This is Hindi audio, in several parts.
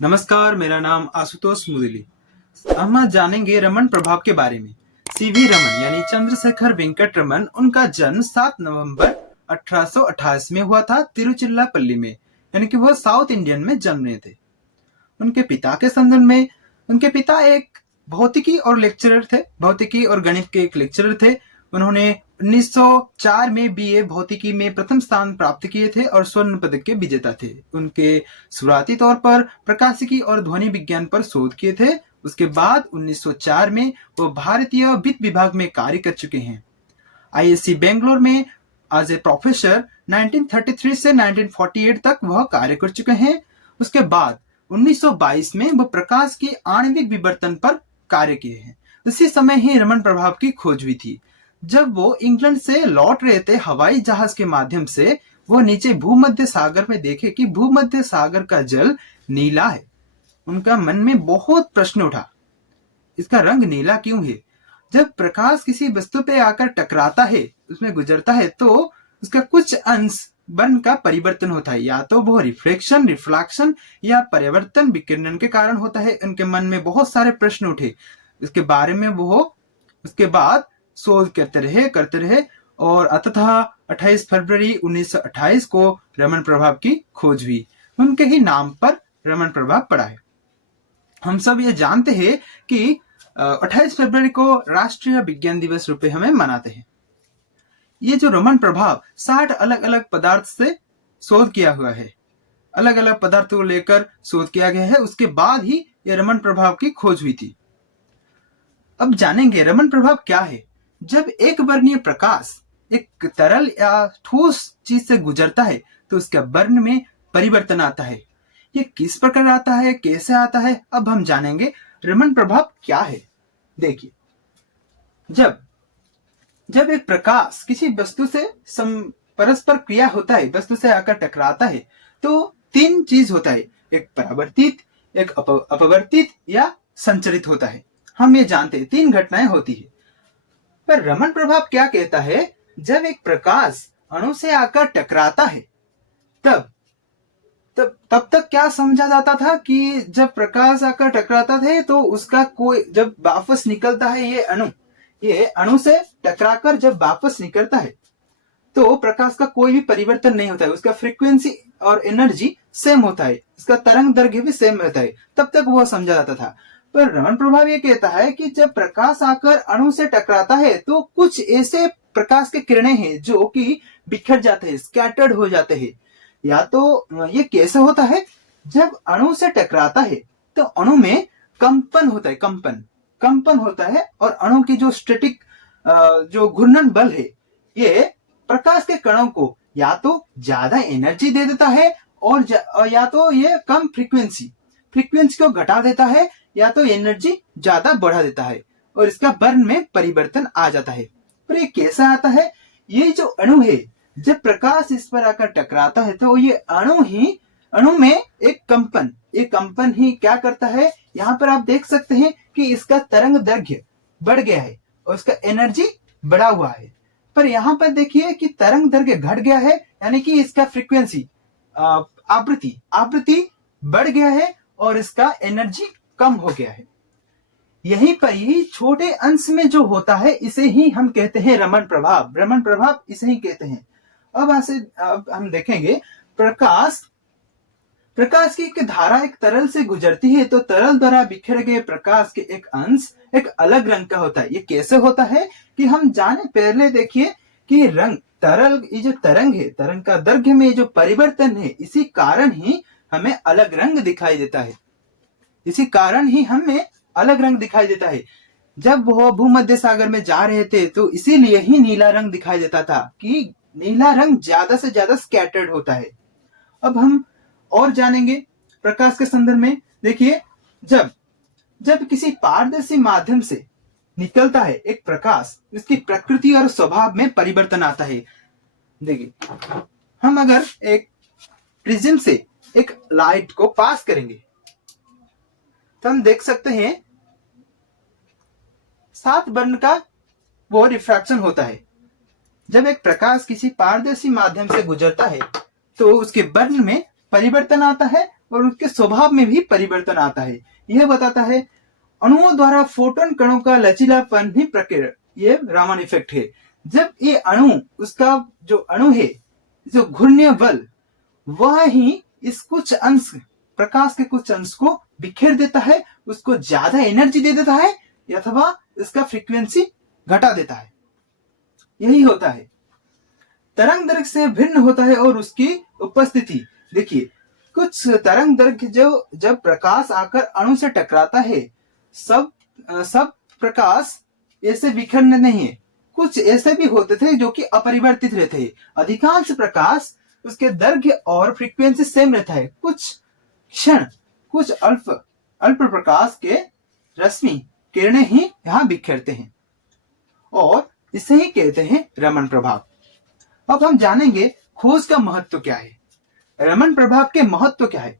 नमस्कार, मेरा नाम आशुतोष मुदुली। हम आज जानेंगे रमन प्रभाव के बारे में। सीवी रमन यानी चंद्रशेखर वेंकट रमन, उनका जन्म 7 नवंबर 1828 में हुआ था तिरुचिरापल्ली में, यानी कि वह साउथ इंडियन में जन्मे थे। उनके पिता के संदर्भ में, उनके पिता एक भौतिकी और लेक्चरर थे, भौतिकी और गणित के एक लेक्चरर थे। उन्होंने 1904 में बीए भौतिकी में प्रथम स्थान प्राप्त किए थे और स्वर्ण पदक के विजेता थे। उनके शुरुआती तौर पर प्रकाशिकी और ध्वनि विज्ञान पर शोध किए थे। उसके बाद 1904 में वो भारतीय वित्त विभाग में कार्य कर चुके हैं। आईएससी बेंगलोर में एज ए प्रोफेसर 1933 से 1948 तक वह कार्य कर चुके हैं। उसके बाद 1922 में वह प्रकाश के आणविक विवर्तन पर कार्य किए हैं। उसी समय ही रमन प्रभाव की खोज हुई थी। जब वो इंग्लैंड से लौट रहे थे हवाई जहाज के माध्यम से, वो नीचे भूमध्य सागर में देखे कि भूमध्य सागर का जल नीला है। उनका मन में बहुत प्रश्न उठा, इसका रंग नीला क्यों है? जब प्रकाश किसी वस्तु पे आकर टकराता है, उसमें गुजरता है, तो उसका कुछ अंश वर्ण का परिवर्तन होता है। या तो वो रिफ्लेक्शन या परिवर्तन विकिरण के कारण होता है। उनके मन में बहुत सारे प्रश्न उठे। इसके बारे में वो उसके बाद शोध करते रहे और अंततः 28 फरवरी 1928 को रमन प्रभाव की खोज हुई। उनके ही नाम पर रमन प्रभाव पड़ा है। हम सब ये जानते हैं कि 28 फरवरी को राष्ट्रीय विज्ञान दिवस रूपे हमें मनाते हैं। ये जो रमन प्रभाव 60 अलग अलग पदार्थ से शोध किया हुआ है, अलग अलग पदार्थों को लेकर शोध किया गया है। उसके बाद ही ये रमन प्रभाव की खोज हुई थी। अब जानेंगे रमन प्रभाव क्या है। जब एक वर्णीय प्रकाश एक तरल या ठोस चीज से गुजरता है तो उसका वर्ण में परिवर्तन आता है। ये किस प्रकार आता है, कैसे आता है, अब हम जानेंगे रमन प्रभाव क्या है। देखिए, जब एक प्रकाश किसी वस्तु से परस्पर क्रिया होता है, वस्तु से आकर टकराता है, तो 3 चीज होता है, एक परावर्तित, एक अपवर्तित या संचरित होता है। हम ये जानते हैं 3 घटनाएं होती है। पर रमन प्रभाव क्या कहता है, जब एक प्रकाश अणु से आकर टकराता है तब तक क्या समझा जाता था कि जब प्रकाश आकर टकराता है तो उसका कोई, जब वापस निकलता है ये अणु से टकराकर जब वापस निकलता है तो प्रकाश का कोई भी परिवर्तन नहीं होता है। उसका फ्रीक्वेंसी और एनर्जी सेम होता है, उसका तरंग दैर्घ्य भी सेम रहता है। तब तक वह समझा जाता था। पर रमन प्रभाव ये कहता है कि जब प्रकाश आकर अणु से टकराता है तो कुछ ऐसे प्रकाश के किरणें हैं जो कि बिखर जाते हैं, स्कैटर्ड हो जाते हैं। या तो ये कैसे होता है, जब अणु से टकराता है तो अणु में कंपन होता है, कंपन होता है और अणु की जो स्टैटिक जो घूर्णन बल है, ये प्रकाश के कणों को या तो ज्यादा एनर्जी दे देता है और या तो ये कम फ्रीक्वेंसी को घटा देता है, या तो एनर्जी ज्यादा बढ़ा देता है और इसका वर्ण में परिवर्तन आ जाता है। पर ये कैसा आता है, ये जो अणु है, जब प्रकाश इस पर आकर टकराता है तो ये अणु में एक कंपन ही क्या करता है, यहाँ पर आप देख सकते हैं कि इसका तरंग दैर्घ्य बढ़ गया है और उसका एनर्जी बढ़ा हुआ है। पर यहाँ पर देखिए कि तरंग दैर्घ्य घट गया है, यानी कि इसका फ्रीक्वेंसी आवृत्ति बढ़ गया है और इसका एनर्जी कम हो गया है। यहीं पर ही छोटे अंश में जो होता है, इसे ही हम कहते हैं रमन प्रभाव इसे ही कहते हैं। अब हम देखेंगे प्रकाश की एक धारा एक तरल से गुजरती है तो तरल द्वारा बिखरे गए प्रकाश के एक अंश एक अलग रंग का होता है। ये कैसे होता है कि हम जाने पहले देखिए कि ये जो तरंग है, तरंग का दैर्घ्य में जो परिवर्तन है, इसी कारण ही हमें अलग रंग दिखाई देता है। जब वो भूमध्य सागर में जा रहे थे तो इसीलिए ही नीला रंग दिखाई देता था कि नीला रंग ज्यादा से ज्यादा स्कैटर्ड होता है। अब हम और जानेंगे प्रकाश के संदर्भ में। देखिए, जब किसी पारदर्शी माध्यम से निकलता है एक प्रकाश, इसकी प्रकृति और स्वभाव में परिवर्तन आता है। देखिए, हम अगर एक प्रिज्म से एक लाइट को पास करेंगे तो हम देख सकते हैं 7 वर्ण का वो रिफ्रैक्शन होता है। जब एक प्रकाश किसी पारदर्शी माध्यम से गुजरता है तो उसके वर्ण में परिवर्तन आता है और उनके स्वभाव में भी परिवर्तन आता है। यह बताता है अणुओं द्वारा फोटोन कणों का लचीलापन भी प्रक्रिया, ये रामन इफेक्ट है। जब ये अणु, उसका जो अणु है, जो घूर्णीय बल, वह ही इस कुछ अंश, प्रकाश के कुछ अंश को बिखेर देता है, उसको ज्यादा एनर्जी दे देता है अथवा इसका फ्रीक्वेंसी घटा देता है। यही होता है, तरंग दैर्घ्य से भिन्न होता है और उसकी उपस्थिति। देखिए, कुछ तरंग दैर्घ्य जो जब प्रकाश आकर अणु से टकराता है, सब प्रकाश ऐसे बिखरने नहीं है, कुछ ऐसे भी होते थे जो कि अपरिवर्तित रहते हैं। अधिकांश प्रकाश उसके दैर्घ्य और फ्रीक्वेंसी सेम रहता है। कुछ क्षण, कुछ अल्प प्रकाश के रश्मि किरणें ही यहाँ बिखरते हैं और इसे ही कहते हैं रमन प्रभाव। अब हम जानेंगे खोज का महत्व क्या है, रमन प्रभाव के महत्व क्या है।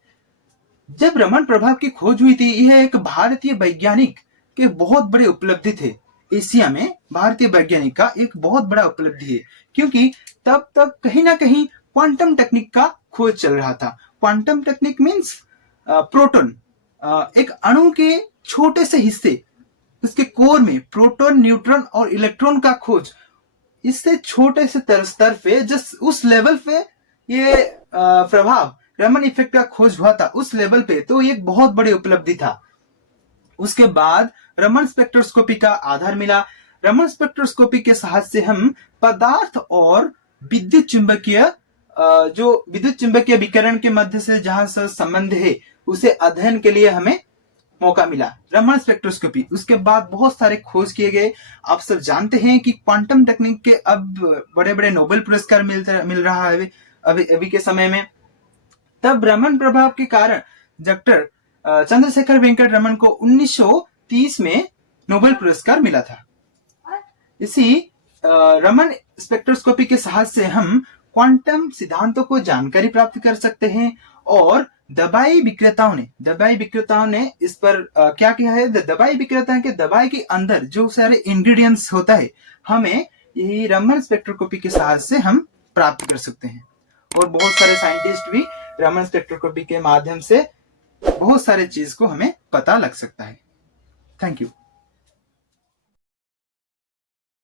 जब रमन प्रभाव की खोज हुई थी, यह एक भारतीय वैज्ञानिक के बहुत बड़े उपलब्धि थे। एशिया में भारतीय वैज्ञानिक का एक बहुत बड़ा उपलब्धि है, क्योंकि तब तक कहीं ना कहीं क्वांटम टेक्निक का खोज चल रहा था। क्वांटम टेक्निक मीन्स प्रोटॉन, एक अणु के छोटे से हिस्से, उसके कोर में प्रोटॉन, न्यूट्रॉन और इलेक्ट्रॉन का खोज। इससे छोटे से स्तर पे, जस्ट उस लेवल पे ये प्रभाव, रमन इफेक्ट का खोज हुआ था, उस लेवल पे, तो एक बहुत बड़ी उपलब्धि था। उसके बाद रमन स्पेक्ट्रोस्कोपी का आधार मिला। रमन स्पेक्ट्रोस्कोपी के सहायता से हम पदार्थ और विद्युत चुंबकीय विकिरण के मध्य से जहां से संबंध है, उसे अध्ययन के लिए हमें मौका मिला, रमन स्पेक्ट्रोस्कोपी। उसके बाद बहुत सारे खोज किए गए। आप सब जानते हैं कि क्वांटम टेक्निक के अब बड़े बड़े नोबेल पुरस्कार मिल रहा है अभी के समय में। तब रमन प्रभाव के कारण डॉक्टर चंद्रशेखर वेंकट रमन को 1930 में नोबेल पुरस्कार मिला था। इसी रमन स्पेक्ट्रोस्कोपी के सहायता से हम क्वांटम सिद्धांतों को जानकारी प्राप्त कर सकते हैं। और दवाई विक्रेताओं ने इस पर क्या किया है, दवाई विक्रेता के दवाई के अंदर जो सारे इंग्रेडिएंट्स होता है, हमें यही रमन स्पेक्ट्रोस्कोपी के सहायता से हम प्राप्त कर सकते हैं। और बहुत सारे साइंटिस्ट भी रमन स्पेक्ट्रोस्कोपी के माध्यम से बहुत सारे चीज को हमें पता लग सकता है। Thank you.